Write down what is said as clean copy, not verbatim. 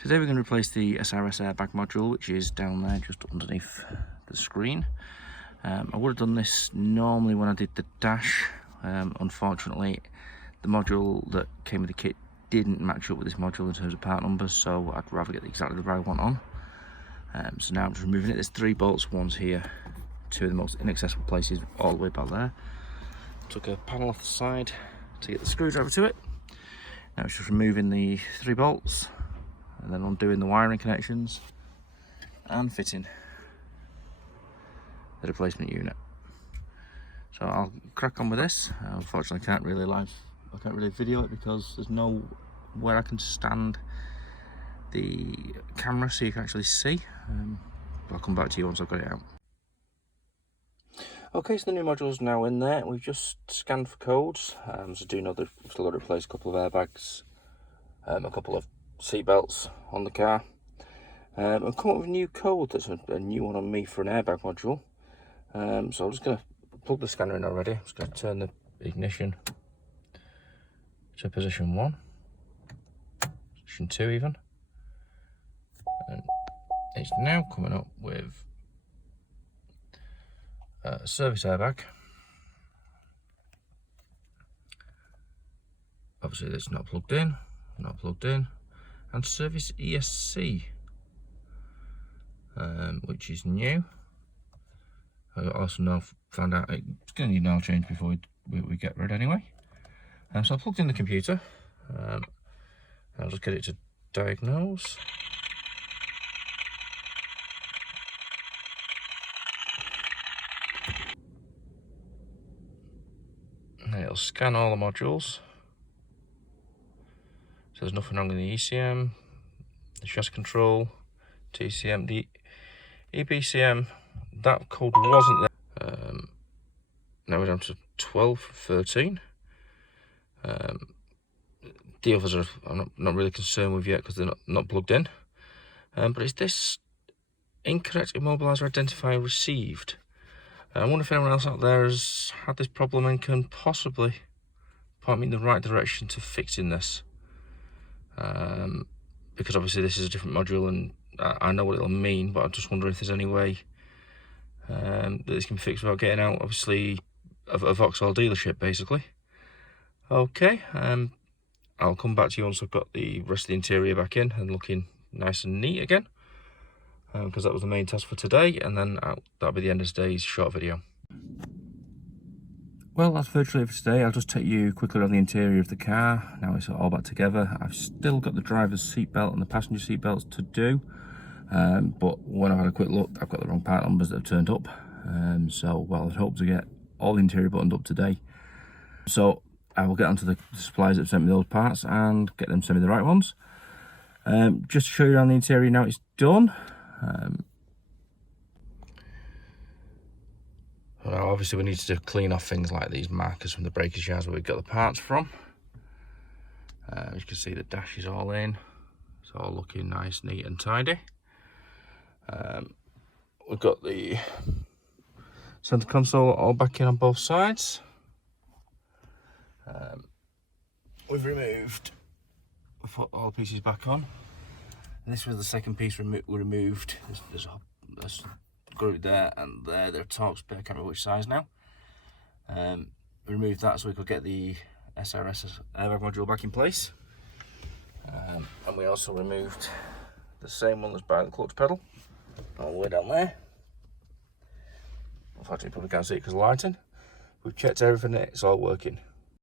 Today we're going to replace the SRS airbag module, which is down there just underneath the screen. I would have done this normally when I did the dash. Unfortunately, the module that came with the kit didn't match up with this module in terms of part numbers, so I'd rather get exactly the right one on. So now I'm just removing it. There's 3 bolts, one's here, 2 of the most inaccessible places all the way back there. Took a panel off the side to get the screwdriver to it. Now it's just removing the 3 bolts and then undoing the wiring connections and fitting the replacement unit. So I'll crack on with this. Unfortunately, I can't really video it because there's nowhere I can stand the camera so you can actually see. But I'll come back to you once I've got it out. Okay, so the new module's now in there. We've just scanned for codes. So do know that we've still got to replace a couple of airbags, a couple of seat belts on the car. I've come up with a new code that's a new one on me for an airbag module. So I'm just going to plug the scanner in already. I'm just going to turn the ignition to position 1, position 2 even. And it's now coming up with service airbag. Obviously it's not plugged in, and service ESC, which is new. I also now found out it's going to need an oil change before we get rid anyway. So I plugged in the computer. I'll just get it to diagnose. And it'll scan all the modules. So there's nothing wrong with the ECM, the chassis control, TCM, the EBCM. That code wasn't there. Now we're down to 12, 13. The others I'm not really concerned with yet because they're not plugged in. But it's this incorrect immobilizer identifier received. I wonder if anyone else out there has had this problem and can possibly point me in the right direction to fixing this. Because obviously this is a different module and I know what it'll mean, but I just wonder if there's any way that this can be fixed without getting out, obviously, of a Vauxhall dealership, basically. Okay, I'll come back to you once I've got the rest of the interior back in and looking nice and neat again. Because that was the main task for today, and then that'll be the end of today's short video. Well, that's virtually it for today. I'll just take you quickly around the interior of the car. Now it's all back together. I've still got the driver's seatbelt and the passenger seatbelts to do, but when I've had a quick look, I've got the wrong part numbers that have turned up. So, well, I'd hope to get all the interior buttoned up today. So I will get onto the suppliers that sent me those parts and get them to send me the right ones. Just to show you around the interior now it's done. Well, obviously we need to clean off things like these markers from the breakage yards where we got the parts from. As you can see, the dash is all in. It's all looking nice, neat and tidy. We've got the center console all back in on both sides. We've put all the pieces back on. And this was the second piece we removed. There's a screw there and there. They're Torx spare. I can't remember which size now. We removed that so we could get the SRS airbag module back in place. And we also removed the same one that's by the clutch pedal, all the way down there. Unfortunately, you probably can't see it because of lighting. We've checked everything, it's all working.